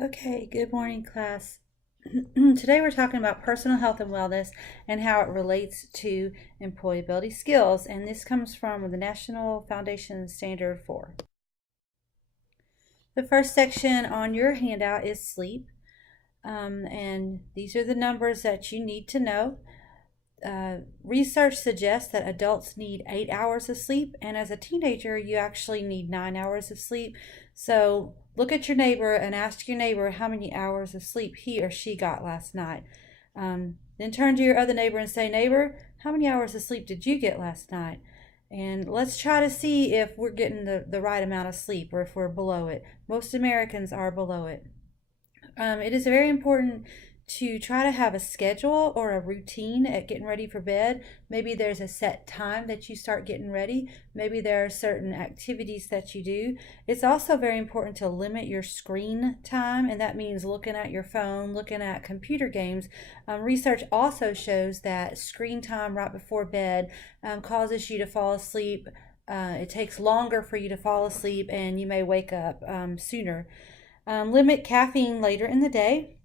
Okay, good morning, class. Today we're talking about personal health and wellness and how it relates to employability skills, and this comes from the National Foundation Standard 4. The first section on your handout is sleep, and these are the numbers that you need to know. Research suggests that adults need 8 hours of sleep, and as a teenager, you actually need 9 hours of sleep. So look at your neighbor and ask your neighbor how many hours of sleep he or she got last night. Then turn to your other neighbor and say, "Neighbor, how many hours of sleep did you get last night?" And let's try to see if we're getting the right amount of sleep or if we're below it. Most Americans are below it. It is very important to try to have a schedule or a routine at getting ready for bed. Maybe there's a set time that you start getting ready. Maybe there are certain activities that you do. It's also very important to limit your screen time, and that means looking at your phone, looking at computer games. Research also shows that screen time right before bed causes you to fall asleep. It takes longer for you to fall asleep, and you may wake up sooner. Limit caffeine later in the day.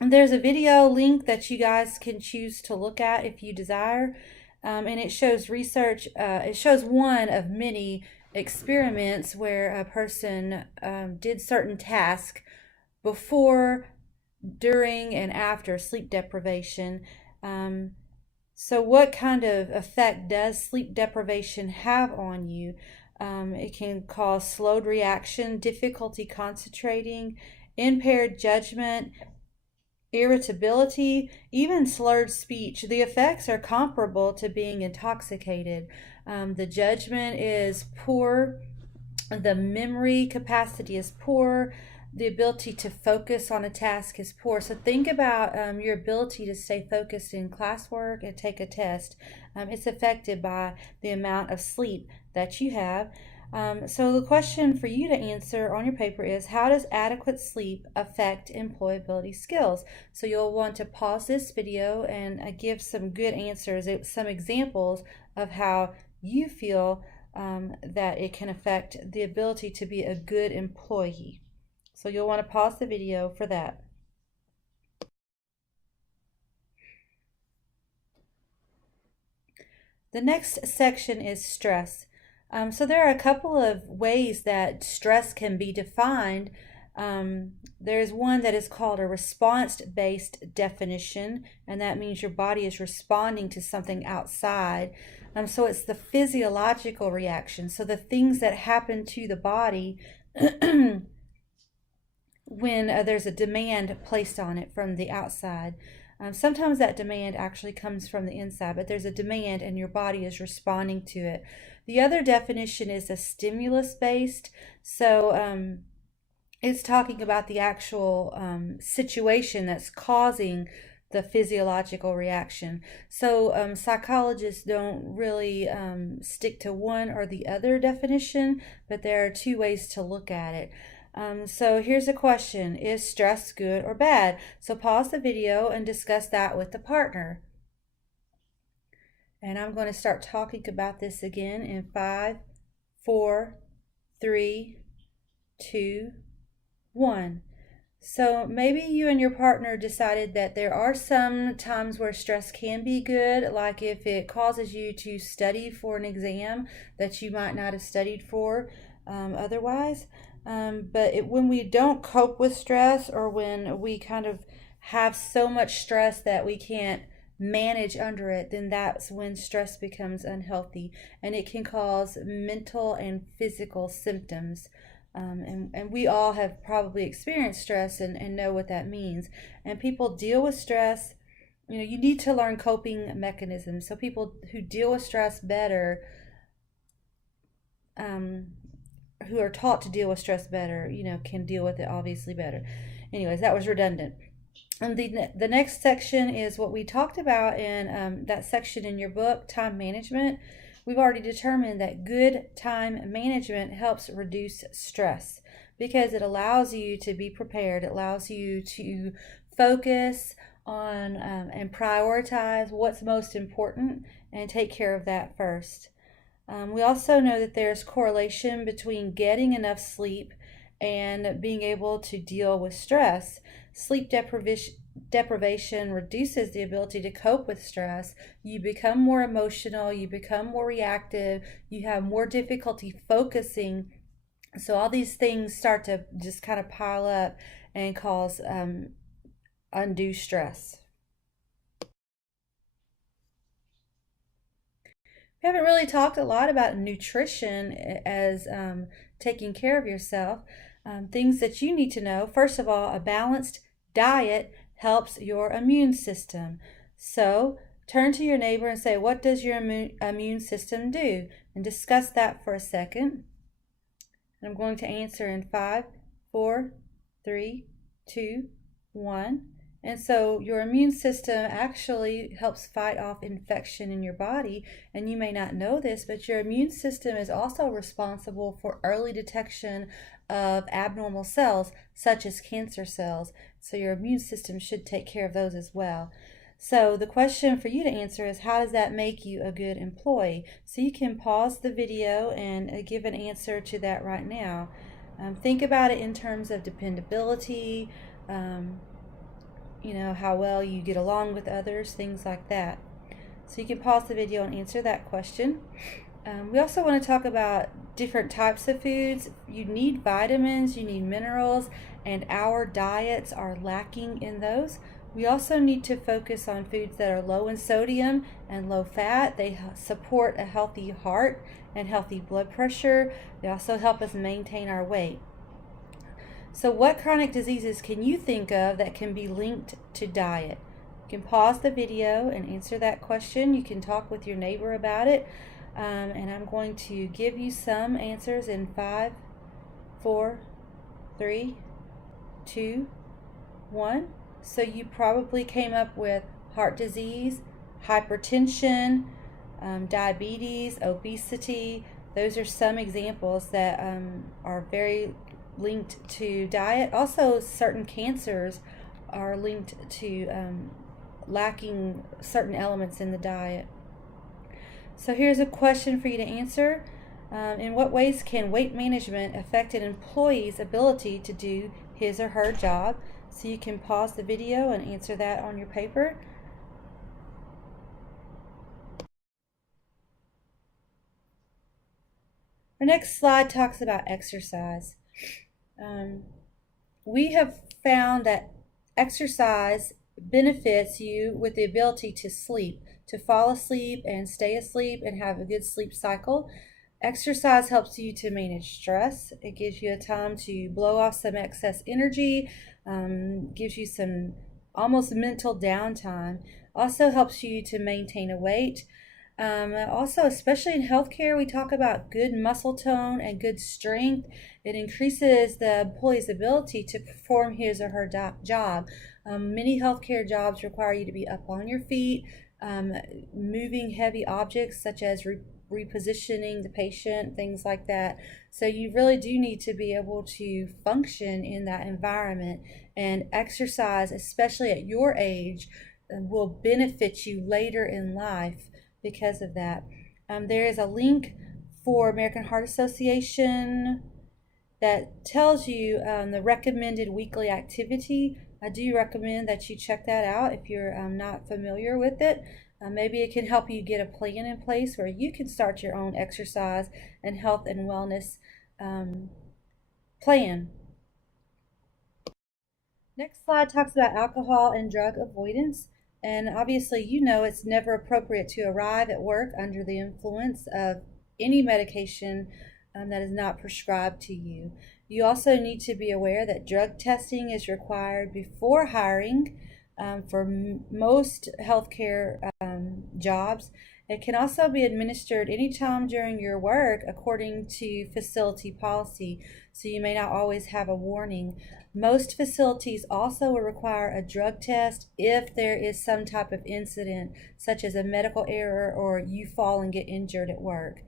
And there's a video link that you guys can choose to look at if you desire. And it shows research, it shows one of many experiments where a person did certain tasks before, during, and after sleep deprivation. So, what kind of effect does sleep deprivation have on you? It can cause slowed reaction, difficulty concentrating, impaired judgment, irritability, even slurred speech. The effects are comparable to being intoxicated. The judgment is poor, the memory capacity is poor, the ability to focus on a task is poor. So think about your ability to stay focused in classwork and take a test. It's affected by the amount of sleep that you have. So the question for you to answer on your paper is, how does adequate sleep affect employability skills? So you'll want to pause this video and give some good answers, some examples of how you feel that it can affect the ability to be a good employee. So you'll want to pause the video for that. The next section is stress. So there are a couple of ways that stress can be defined. There's one that is called a response-based definition, and that means your body is responding to something outside. So it's the physiological reaction. So the things that happen to the body when there's a demand placed on it from the outside. Sometimes that demand actually comes from the inside, but there's a demand and your body is responding to it. The other definition is a stimulus based. So it's talking about the actual situation that's causing the physiological reaction. So psychologists don't really stick to one or the other definition, but there are two ways to look at it. So here's a question: is stress good or bad? So pause the video and discuss that with the partner. And I'm going to start talking about this again in 5, 4, 3, 2, 1. So maybe you and your partner decided that there are some times where stress can be good, like if it causes you to study for an exam that you might not have studied for otherwise. But when we don't cope with stress, or when we kind of have so much stress that we can't manage under it, then that's when stress becomes unhealthy, and it can cause mental and physical symptoms. And we all have probably experienced stress and know what that means. And people deal with stress. You need to learn coping mechanisms. So people who deal with stress better, who are taught to deal with stress better, can deal with it obviously better. Anyways, that was redundant. And the next section is what we talked about in that section in your book, time management. We've already determined that good time management helps reduce stress because it allows you to be prepared. It allows you to focus on and prioritize what's most important and take care of that first. We also know that there's correlation between getting enough sleep and being able to deal with stress. Sleep deprivation reduces the ability to cope with stress. You become more emotional, you become more reactive, you have more difficulty focusing. So all these things start to just kind of pile up and cause undue stress. We haven't really talked a lot about nutrition as taking care of yourself. Things that you need to know. First of all, a balanced diet helps your immune system. So turn to your neighbor and say, what does your immune system do? And discuss that for a second. And I'm going to answer in 5, 4, 3, 2, 1. And so your immune system actually helps fight off infection in your body. And you may not know this, but your immune system is also responsible for early detection of abnormal cells, such as cancer cells. So your immune system should take care of those as well. So the question for you to answer is, how does that make you a good employee? So you can pause the video and give an answer to that right now. Think about it in terms of dependability, how well you get along with others, things like that. So you can pause the video and answer that question. We also want to talk about different types of foods. You need vitamins, you need minerals, and our diets are lacking in those. We also need to focus on foods that are low in sodium and low fat. They support a healthy heart and healthy blood pressure. They also help us maintain our weight. So what chronic diseases can you think of that can be linked to diet? You can pause the video and answer that question. You can talk with your neighbor about it. And I'm going to give you some answers in 5, 4, 3, 2, 1. So you probably came up with heart disease, hypertension, diabetes, obesity. Those are some examples that are very linked to diet. Also, certain cancers are linked to lacking certain elements in the diet. So here's a question for you to answer. In what ways can weight management affect an employee's ability to do his or her job? So you can pause the video and answer that on your paper. Our next slide talks about exercise. We have found that exercise benefits you with the ability to sleep, to fall asleep and stay asleep and have a good sleep cycle. Exercise helps you to manage stress. It gives you a time to blow off some excess energy, gives you some almost mental downtime. Also helps you to maintain a weight. Also, especially in healthcare, we talk about good muscle tone and good strength. It increases the employee's ability to perform his or her job. Many healthcare jobs require you to be up on your feet, moving heavy objects such as repositioning the patient, things like that. So you really do need to be able to function in that environment, and exercise, especially at your age, will benefit you later in life because of that. There is a link for American Heart Association that tells you the recommended weekly activity. I do recommend that you check that out if you're not familiar with it. Maybe it can help you get a plan in place where you can start your own exercise and health and wellness plan. Next slide talks about alcohol and drug avoidance. And obviously, it's never appropriate to arrive at work under the influence of any medication that is not prescribed to you. You also need to be aware that drug testing is required before hiring for most healthcare jobs. It can also be administered anytime during your work according to facility policy, so you may not always have a warning. Most facilities also will require a drug test if there is some type of incident, such as a medical error or you fall and get injured at work.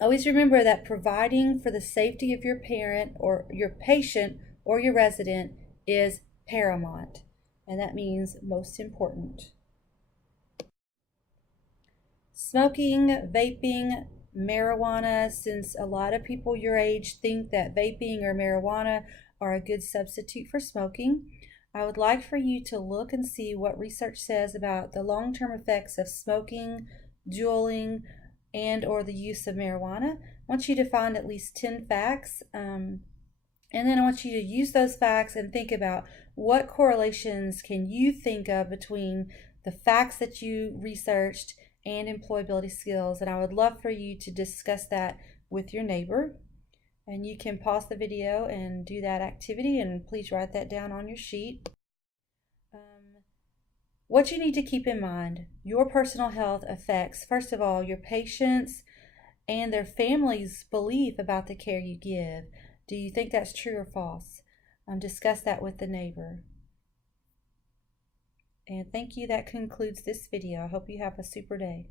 Always remember that providing for the safety of your parent or your patient or your resident is paramount, and that means most important. Smoking, vaping, marijuana, since a lot of people your age think that vaping or marijuana are a good substitute for smoking. I would like for you to look and see what research says about the long-term effects of smoking, juuling, and or the use of marijuana. I want you to find at least 10 facts, and then I want you to use those facts and think about what correlations can you think of between the facts that you researched and employability skills. And I would love for you to discuss that with your neighbor. And you can pause the video and do that activity, and please write that down on your sheet. What you need to keep in mind, your personal health affects, first of all, your patients and their family's belief about the care you give. Do you think that's true or false? Discuss that with the neighbor. And thank you. That concludes this video. I hope you have a super day.